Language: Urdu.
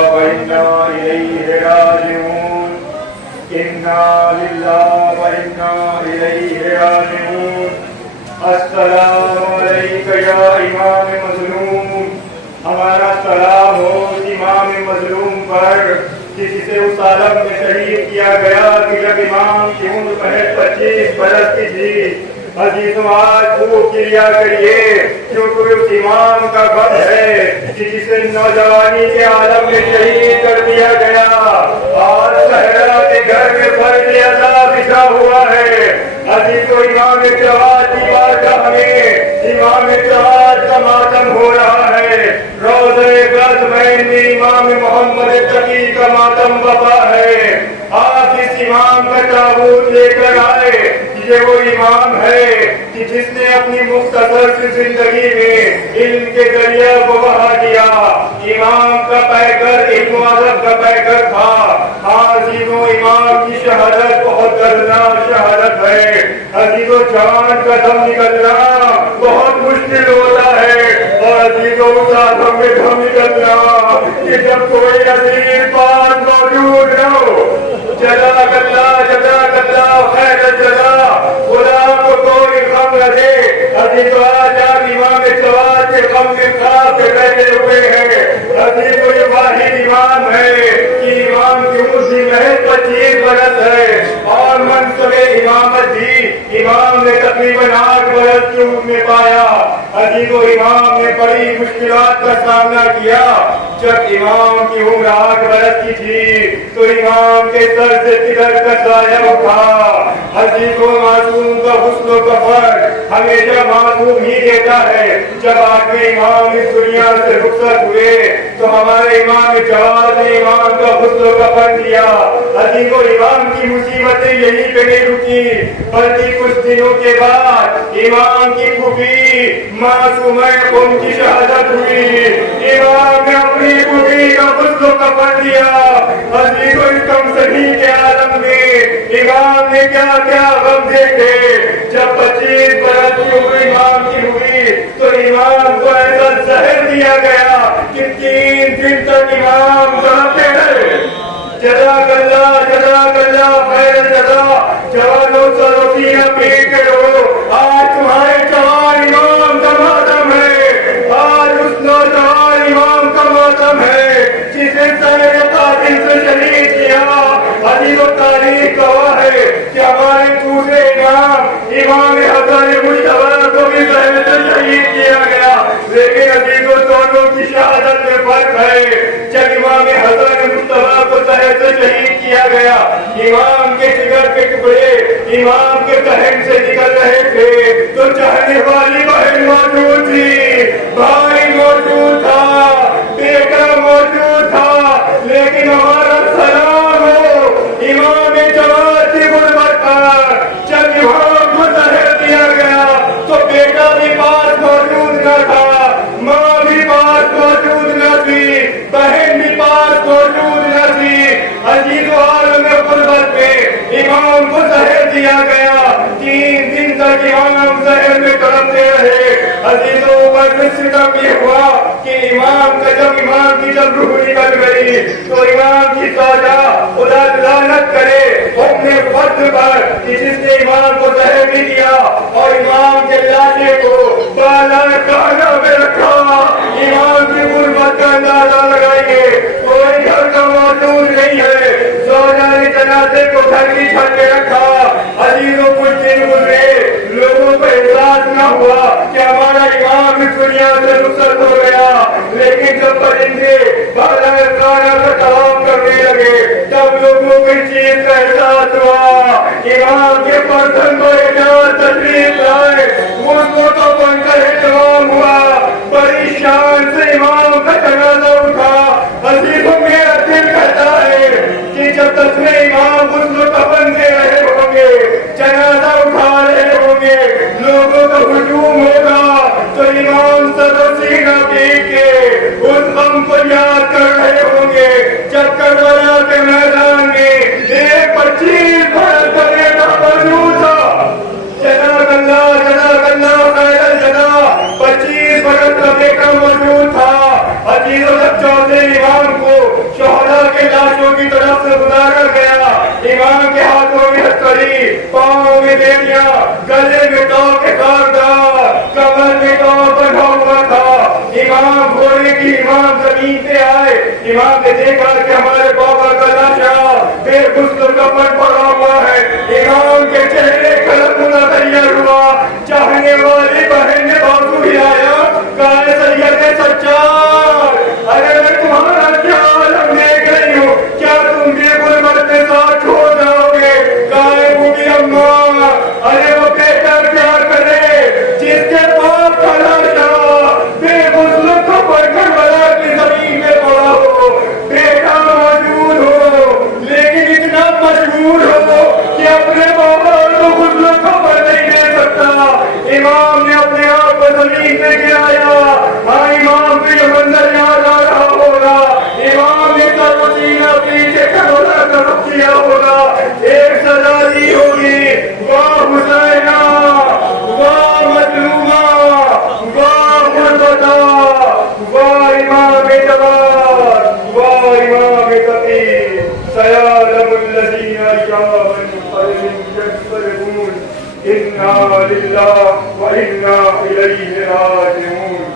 وإنا إليه راجعون إنا لله وإنا إليه راجعون السلام علیک یا امام مظلوم. ہمارا سلام ہو اس امام مظلوم پر جسے اس عالم میں شہید کیا گیا کہ جب امام کی عمر 25 برس کی تھی. عزیزوں آج خوب کیا کریے کیونکہ اس امام کا گھر ہے جسے نوجوانی کے عالم میں شہید کر دیا گیا. آج صحرا کے گھر میں فرد عذاب بچھا ہوا ہے. عزیزوں امام جواد کی بارگاہ میں امام جواد کا ماتم ہو رہا ہے. روزہ غزوین میں امام محمد تقی کا ماتم وفا ہے. آپ اس امام کا تابوت لے کر آئے. یہ وہ امام ہے کہ جس نے اپنی مختصر سی زندگی میں علم کے دریا کو بہا دیا. امام کا پیکر علم و ادب کا پیکر تھا. عزیزوں امام کی شہادت بہت دردناک شہادت ہے. عزیزوں جان کا دم نکلنا بہت مشکل ہوتا ہے. اور عزیزوں اس آدم میں دم نکلنا کہ جب کوئی عزیز پاس موجود نہ ہو. جزاک اللہ جزاک اللہ خیر الجزا. خدا کو کوئی غم نہ دے. عزیزوں آج آپ امام جواد کے غم میں خواب پہ بیٹھے ہوئے ہیں. عزیزوں یہ واحد امام ہے کہ امام کی عمر بھی محض 25 برس ہے اور منصب امامت بھی امام نے تقریباً 8 برس کی عمر میں پایا. عزیزوں امام نے بڑی مشکلات کا سامنا کیا. جب امام کی عمر 8 برس کی تھی تو امام کے سر سے پدر کا سایہ اٹھا. عزیزوں معصوم کا حسن و کفر ہمیشہ معصوم ہی دیتا ہے. جب آخری امام اس دنیا سے رخصت ہوئے تو ہمارے امام جواد نے امام کا حسن و کفر دیا. عزیزوں امام کی مصیبتیں یہی پہ نہیں رکی بلکہ کچھ دنوں کے بعد امام کی پھوپھی معصومہ ان کی شہادت ہوئی. امام نے اپنی پھوپھی کا حسن و کفر دیا. عزیزوں اس کم سنی کے عالم میں امام نے کیا کیا غم دیکھے. جب 25 برس کی عمر امام کی ہوئی تو امام کو ایسا زہر دیا گیا کہ 3 دن تک امام رہتے رہے. جزاک اللہ خیر الجزا. جوانوں سلفیہ پیٹ کے لو آج تمہارے جوان امام کا ماتم ہے. آج اس نوجوان امام کا ماتم ہے جسے سائر قاتل سے شہید کیا. عزیز و تاریخ گواہ ہے کہ ہمارے دوسرے امام حسن مجتبی کو بھی زہر سے شہید کیا گیا. لیکن عزیزوں دونوں کی شہادت میں فرق ہے. جب امام حسن مجتبی کو زہر سے شہید کیا گیا امام کے جگر کے ٹکڑے امام کے دہن سے نکل رہے تھے تو چاہنے والی بہن موجود تھی, بھائی موجود تھا, بیٹا موجود تھا. لیکن ہمارا سلام ہو امام جواد کی غربت پر. جب امام کو زہر دیا گیا تو بیٹا بھی پاس موجود نہ تھا, ماں بھی پاس موجود نہ تھی, بہن بھی پاس موجود نہ تھی. عزیز و عالم غربت میں امام کو زہر دیا گیا. 3 دن تک امام زہر میں تڑپتے رہے. عزیزوں اوپر سے ستم یہ ہوا کہ امام کی جب روح نکل گئی تو امام کی زوجہ خدا لعنت کرے اپنے فضل پر کہ جس نے امام کو زہر بھی دیا اور امام کے لاشے کو بالا خانہ میں رکھا. امام کی غربت کا اندازہ لگائیے. کوئی گھر کا موجود نہیں ہے. زوجہ نے جنازے کو گھر کی چھت پہ رکھا. عزیزوں کچھ دن گزرے لوگوں کو احساس نہ ہوا کہ ہمارا امام اس دنیا سے رخصت ہو گیا. لیکن جب پرندے بالا خانہ کا طواف کرنے لگے تب لوگوں کو اس چیز کا احساس ہوا. امام کے پردن کو اجازت تشریف لائے اس کو تو بن کر اہتمام ہوا. بڑی شان سے امام کا جنازہ اٹھا. عزیزوں میرا دل کہتا ہے کہ جب تک میں امام اس کو کفن دے رہے ہوں گے, جنازہ اٹھا رہے ہوں گے, لوگوں کا ہجوم ہوگا تو امام سر و سینہ پیٹ کے اس غم کو یاد کر گزارا گیا. امام کے ہاتھوں میں ہتھکڑی، پاؤں میں بیڑیاں، گلے میں توق کاردار، کمر میں توق بندھا ہوا تھا. امام گھوڑے کی، امام زمین پہ آئے. امام نے دیکھا کہ ہمارے بابا کا لاشا بے غسل کفن پڑا ہوا ہے. امام کے چہرے کا نمونہ تیار ہوا. چاہنے والی بہن نے بازو ہلایا، کہا سید سجاد، اگر میں تمہارا کیا عالم دیکھ رہی ہوں، کیا تم بھی غربت کے ساتھ چھوڑ جاؤ گے؟ کہا بوڑھی اماں، ارے وہ بیٹا کیا کرے جس کے باپ کا لاشا بے غسل کفن کربلا کی زمین میں پڑا ہو. بیٹا موجود ہو لیکن اتنا مشہور ہو کہ اپنے بابا کو غسل کفن نہیں دے سکتا. امام نے اپنے آپ کو زمین پہ گرایا. ہاں، امام کو یہ منظر یاد آ رہا ہوگا. امام نے سروسینہ پیچھے کھڑا طرف کیا ہوگا. ایک سزا دی ہوگی، واہ حسینہ، واہ مظلومہ، واہ غربتہ، واہ امام جواد، واہ امام تقی، سیعلم الذین ایاما ينقلبون انا للہ وانا الیہ راجعون.